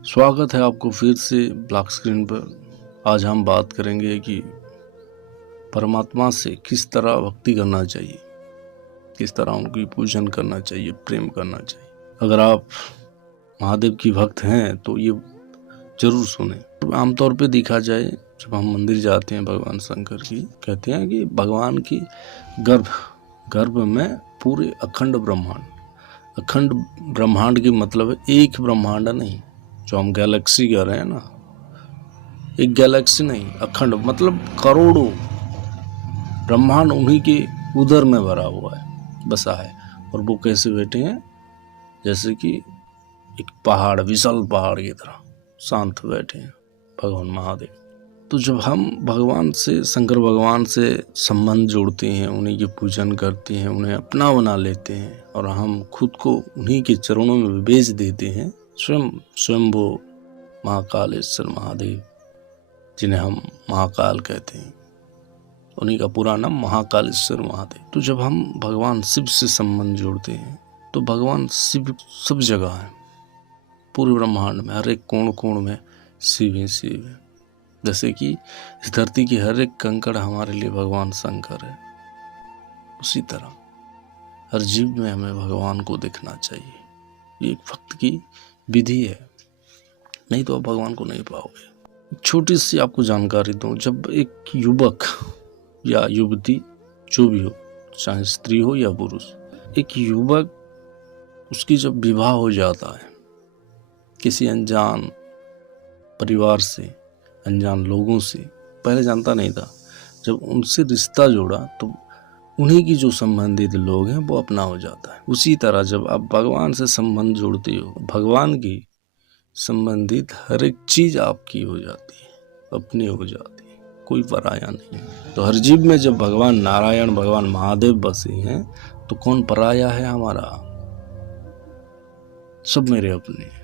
स्वागत है आपको फिर से ब्लैक स्क्रीन पर। आज हम बात करेंगे कि परमात्मा से किस तरह भक्ति करना चाहिए, किस तरह उनकी पूजन करना चाहिए, प्रेम करना चाहिए। अगर आप महादेव की भक्त हैं तो ये जरूर सुने। आमतौर पे देखा जाए, जब हम मंदिर जाते हैं भगवान शंकर की, कहते हैं कि भगवान की गर्भ में पूरे अखंड ब्रह्मांड की मतलब है एक ब्रह्मांड नहीं, जो हम गैलेक्सी कह रहे हैं ना, एक गैलेक्सी नहीं, अखंड मतलब करोड़ों ब्रह्मांड उन्हीं के उदर में भरा हुआ है, बसा है। और वो कैसे बैठे हैं? जैसे कि एक पहाड़, विशाल पहाड़ की तरह शांत बैठे हैं भगवान महादेव। तो जब हम भगवान से, शंकर भगवान से संबंध जोड़ते हैं, उन्हीं की पूजन करते हैं, उन्हें अपना बना लेते हैं और हम खुद को उन्हीं के चरणों में बेच देते हैं, स्वयं वो महाकालेश्वर महादेव, जिन्हें हम महाकाल कहते हैं, उन्हीं का पूरा नाम महाकालेश्वर महादेव। तो जब हम भगवान शिव से संबंध जोड़ते हैं तो भगवान शिव सब जगह है, पूरे ब्रह्मांड में, हर एक कोण कोण में शिव ही शिव है। जैसे कि इस धरती की हर एक कंकड़ हमारे लिए भगवान शंकर है, उसी तरह हर जीव में हमें भगवान को देखना चाहिए। ये एक भक्त की विधि है, नहीं तो आप भगवान को नहीं पाओगे। छोटी सी आपको जानकारी दूं, जब एक युवक या युवती, जो भी हो, चाहे स्त्री हो या पुरुष, एक युवक, उसकी जब विवाह हो जाता है किसी अनजान परिवार से, अनजान लोगों से, पहले जानता नहीं था, जब उनसे रिश्ता जोड़ा तो उन्हीं की जो संबंधित लोग हैं वो अपना हो जाता है। उसी तरह जब आप भगवान से संबंध जोड़ते हो, भगवान की संबंधित हर एक चीज आपकी हो जाती है, अपनी हो जाती है, कोई पराया नहीं है। तो हर जीव में जब भगवान नारायण, भगवान महादेव बसे हैं तो कौन पराया है हमारा? सब मेरे अपने हैं।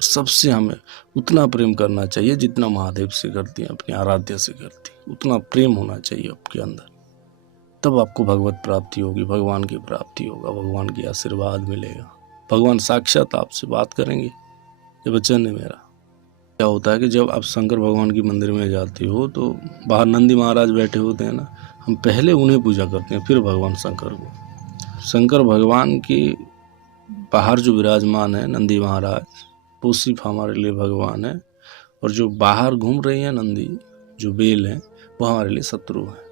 सबसे हमें उतना प्रेम करना चाहिए जितना महादेव से करती हैं, अपनी आराध्य से करती हैं। उतना प्रेम होना चाहिए आपके अंदर, तब आपको भगवत प्राप्ति होगी, भगवान की प्राप्ति होगा, भगवान की आशीर्वाद मिलेगा, भगवान साक्षात आपसे बात करेंगे। ये वचन है मेरा। क्या होता है कि जब आप शंकर भगवान की मंदिर में जाते हो तो बाहर नंदी महाराज बैठे होते हैं ना, हम पहले उन्हें पूजा करते हैं, फिर भगवान शंकर को। शंकर भगवान के बाहर जो विराजमान है नंदी महाराज, वो सिर्फ हमारे लिए भगवान है, और जो बाहर घूम रही है नंदी, जो बेल है, वो हमारे लिए शत्रु है।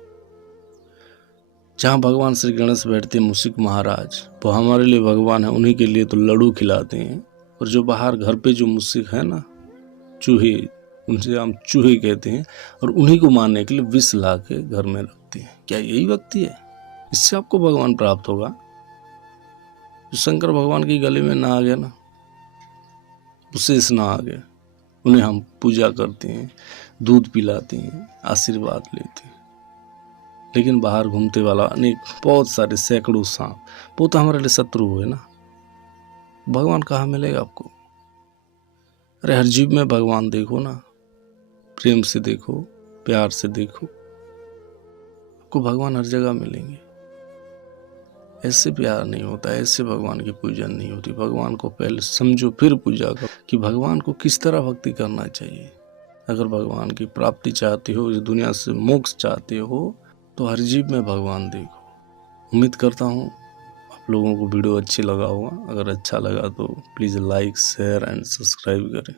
जहाँ भगवान श्री गणेश बैठते हैं, मूषिक महाराज, वो हमारे लिए भगवान है, उन्हीं के लिए तो लड्डू खिलाते हैं। और जो बाहर घर पे जो मूषिक है ना, चूहे, उनसे हम चूहे कहते हैं, और उन्हीं को मारने के लिए विष ला के घर में रखते हैं। क्या यही भक्ति है? इससे आपको भगवान प्राप्त होगा। जो शंकर भगवान की गले में ना आ गया ना, शेष ना आ गया, उन्हें हम पूजा करते हैं, दूध पिलाते हैं, आशीर्वाद लेते हैं। लेकिन बाहर घूमते वाला अनेक, बहुत सारे सैकड़ों सांप, वो तो हमारे लिए शत्रु हुए ना। भगवान कहाँ मिलेगा आपको? अरे हर जीव में भगवान देखो ना, प्रेम से देखो, प्यार से देखो, आपको भगवान हर जगह मिलेंगे। ऐसे प्यार नहीं होता, ऐसे भगवान की पूजन नहीं होती। भगवान को पहले समझो, फिर पूजा करो कि भगवान को किस तरह भक्ति करना चाहिए। अगर भगवान की प्राप्ति चाहते हो, इस दुनिया से मोक्ष चाहते हो, तो हर जीव में भगवान देखो। उम्मीद करता हूँ आप लोगों को वीडियो अच्छी लगा होगा। अगर अच्छा लगा तो please like, share and subscribe करें।